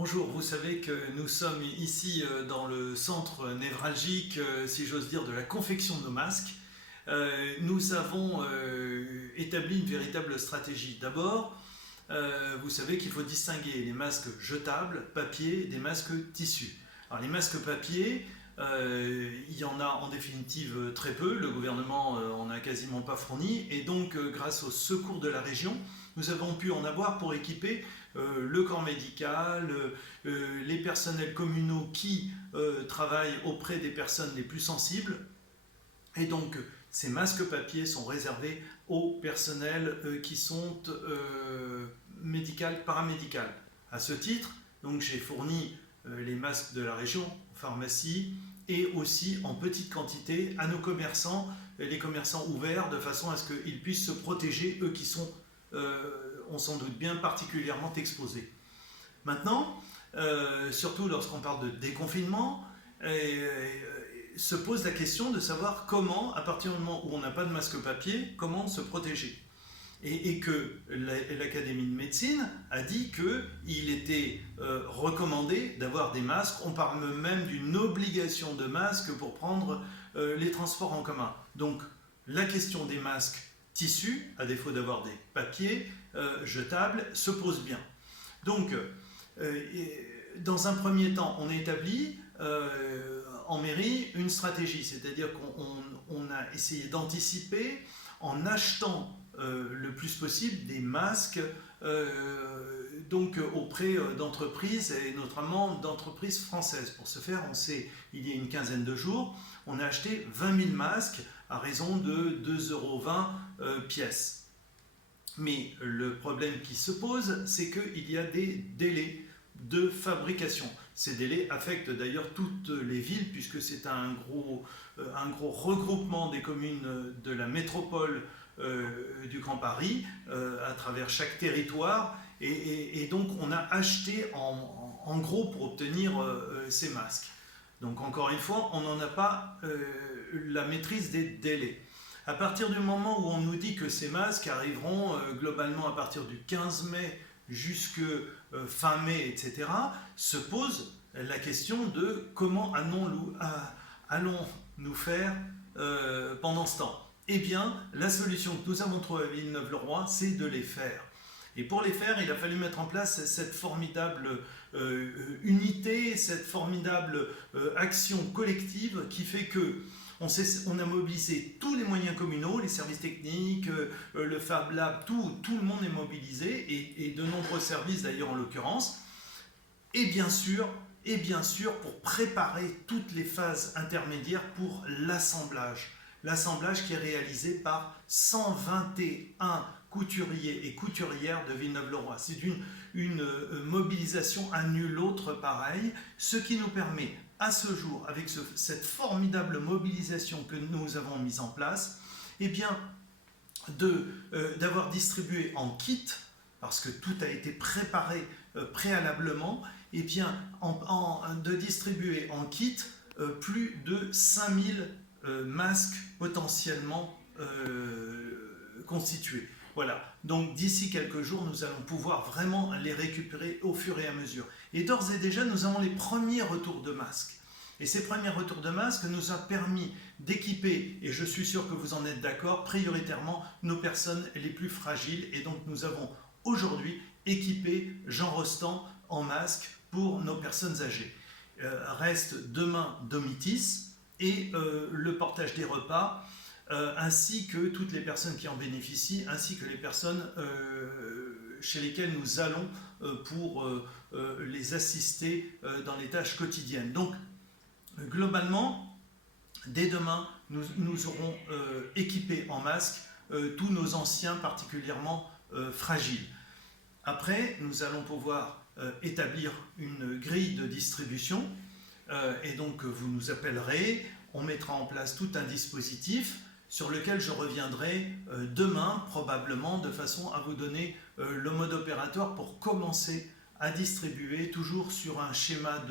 Bonjour, vous savez que nous sommes ici dans le centre névralgique, si j'ose dire, de la confection de nos masques. Nous avons établi une véritable stratégie. D'abord, vous savez qu'il faut distinguer les masques jetables, papier, des masques tissus. Alors les masques papier, il y en a en définitive très peu, le gouvernement en a quasiment pas fourni, et donc grâce au secours de la région, nous avons pu en avoir pour équiper le corps médical, les personnels communaux qui travaillent auprès des personnes les plus sensibles. Et donc ces masques papier sont réservés aux personnels qui sont paramédical. À ce titre, donc j'ai fourni les masques de la région aux pharmacies et aussi en petite quantité à nos commerçants, les commerçants ouverts, de façon à ce qu'ils puissent se protéger, eux qui sont, on s'en doute bien, particulièrement exposés. Maintenant, surtout lorsqu'on parle de déconfinement, se pose la question de savoir comment, à partir du moment où on n'a pas de masque papier, comment se protéger. Et que l'Académie de médecine a dit qu'il était recommandé d'avoir des masques. On parle même d'une obligation de masque pour prendre les transports en commun. Donc la question des masques tissus, à défaut d'avoir des papiers jetables, se pose bien. Donc dans un premier temps, on a établi en mairie une stratégie, c'est-à-dire qu'on a essayé d'anticiper en achetant le plus possible des masques donc auprès d'entreprises et notamment d'entreprises françaises. Pour ce faire, il y a une quinzaine de jours, on a acheté 20 000 masques à raison de 2,20 € pièce. Mais le problème qui se pose, c'est qu'il y a des délais de fabrication. Ces délais affectent d'ailleurs toutes les villes puisque c'est un gros regroupement des communes de la métropole du Grand Paris à travers chaque territoire et donc on a acheté en gros pour obtenir ces masques. Donc encore une fois, on n'en a pas la maîtrise des délais. À partir du moment où on nous dit que ces masques arriveront globalement à partir du 15 mai jusque fin mai, etc., se pose la question de comment allons-nous faire pendant ce temps. Eh bien, la solution que nous avons trouvée à Villeneuve-le-Roi, c'est de les faire. Et pour les faire, il a fallu mettre en place cette formidable unité, cette formidable action collective qui fait que on a mobilisé tous les moyens communaux, les services techniques, le Fab Lab, tout le monde est mobilisé, et de nombreux services d'ailleurs en l'occurrence, et bien sûr, pour préparer toutes les phases intermédiaires pour l'assemblage. L'assemblage qui est réalisé par 121 couturiers et couturières de Villeneuve-le-Roi. C'est une mobilisation à nul autre pareil, ce qui nous permet à ce jour, avec cette formidable mobilisation que nous avons mise en place, eh bien, d'avoir distribué en kit, parce que tout a été préparé préalablement, eh bien, de distribuer en kit plus de 5000 masques potentiellement constitués. Voilà, donc d'ici quelques jours, nous allons pouvoir vraiment les récupérer au fur et à mesure. Et d'ores et déjà, nous avons les premiers retours de masques. Et ces premiers retours de masques nous ont permis d'équiper, et je suis sûr que vous en êtes d'accord, prioritairement nos personnes les plus fragiles. Et donc nous avons aujourd'hui équipé Jean Rostand en masque pour nos personnes âgées. Reste demain Domitis et le portage des repas, ainsi que toutes les personnes qui en bénéficient, ainsi que les personnes chez lesquelles nous allons pour les assister dans les tâches quotidiennes. Donc, globalement, dès demain, nous aurons équipé en masque tous nos anciens particulièrement fragiles. Après, nous allons pouvoir établir une grille de distribution et donc vous nous appellerez, on mettra en place tout un dispositif sur lequel je reviendrai demain probablement de façon à vous donner le mode opératoire pour commencer à distribuer toujours sur un schéma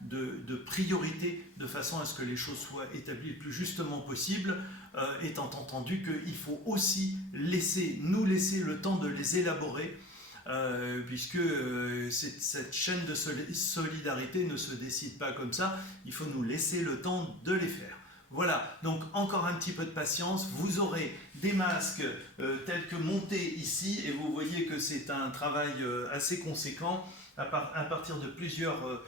de priorité de façon à ce que les choses soient établies le plus justement possible, étant entendu qu'il faut aussi nous laisser le temps de les élaborer puisque cette chaîne de solidarité ne se décide pas comme ça, il faut nous laisser le temps de les faire. Voilà, donc encore un petit peu de patience, vous aurez des masques tels que montés ici, et vous voyez que c'est un travail assez conséquent à partir de plusieurs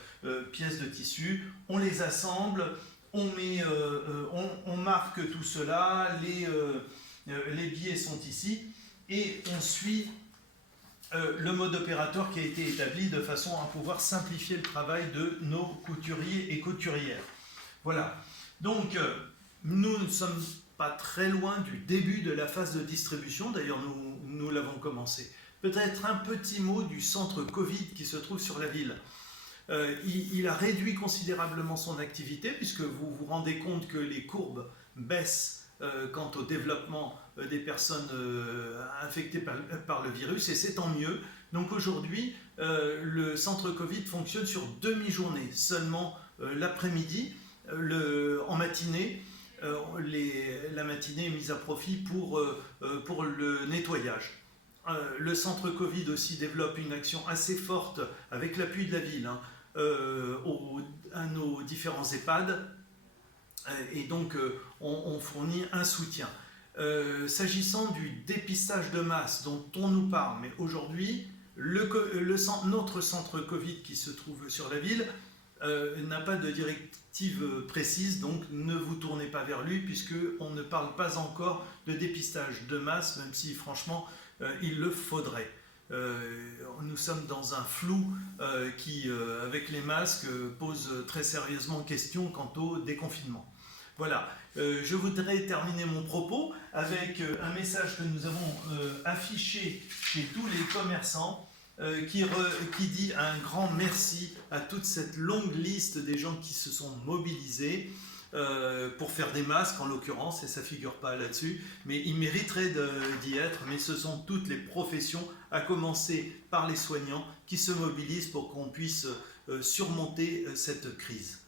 pièces de tissu. On les assemble, on marque tout cela, les biais sont ici, et on suit le mode opératoire qui a été établi de façon à pouvoir simplifier le travail de nos couturiers et couturières. Voilà. Donc, nous ne sommes pas très loin du début de la phase de distribution. D'ailleurs, nous l'avons commencé. Peut-être un petit mot du centre Covid qui se trouve sur la ville. Il a réduit considérablement son activité, puisque vous vous rendez compte que les courbes baissent quant au développement des personnes infectées par le virus, et c'est tant mieux. Donc aujourd'hui, le centre Covid fonctionne sur demi-journée, seulement l'après-midi. En matinée, la matinée est mise à profit pour le nettoyage. Le centre Covid aussi développe une action assez forte avec l'appui de la ville à nos différents EHPAD, et donc on fournit un soutien. S'agissant du dépistage de masse dont on nous parle, mais aujourd'hui, notre centre Covid qui se trouve sur la ville n'a pas de directive précise, donc ne vous tournez pas vers lui, puisqu'on ne parle pas encore de dépistage de masse, même si franchement il le faudrait. Nous sommes dans un flou qui, avec les masques, pose très sérieusement question quant au déconfinement. Voilà, je voudrais terminer mon propos avec un message que nous avons affiché chez tous les commerçants, qui dit un grand merci à toute cette longue liste des gens qui se sont mobilisés pour faire des masques en l'occurrence, et ça ne figure pas là-dessus, mais ils mériteraient d'y être, mais ce sont toutes les professions, à commencer par les soignants, qui se mobilisent pour qu'on puisse surmonter cette crise.